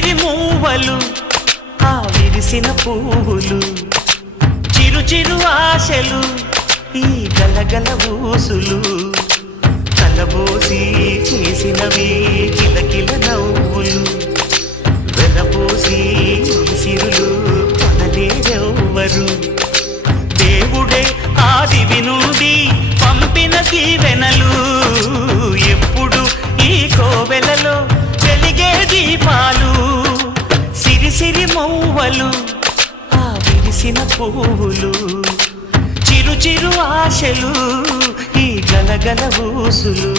సిరి మూవలు ఆ విరిసిన పువ్వులు చిరు చిరు ఆశలు ఈ గలగల ఊసులు కలబోసి చేసినవి కిలకిల నవ్వులు వెలబోసి సిరులు కొనలేరెవ్వరు దేవుడే ఆదివి నుండి పంపిన దీవెనలు ఎప్పుడు ఈ కోవెలలో వెలిగే దీపాలు సిరి సిరి మౌవలు ఆ విరిసిన పువ్వులు చిరు చిరు ఆశలు ఈ గలగల ఊసులు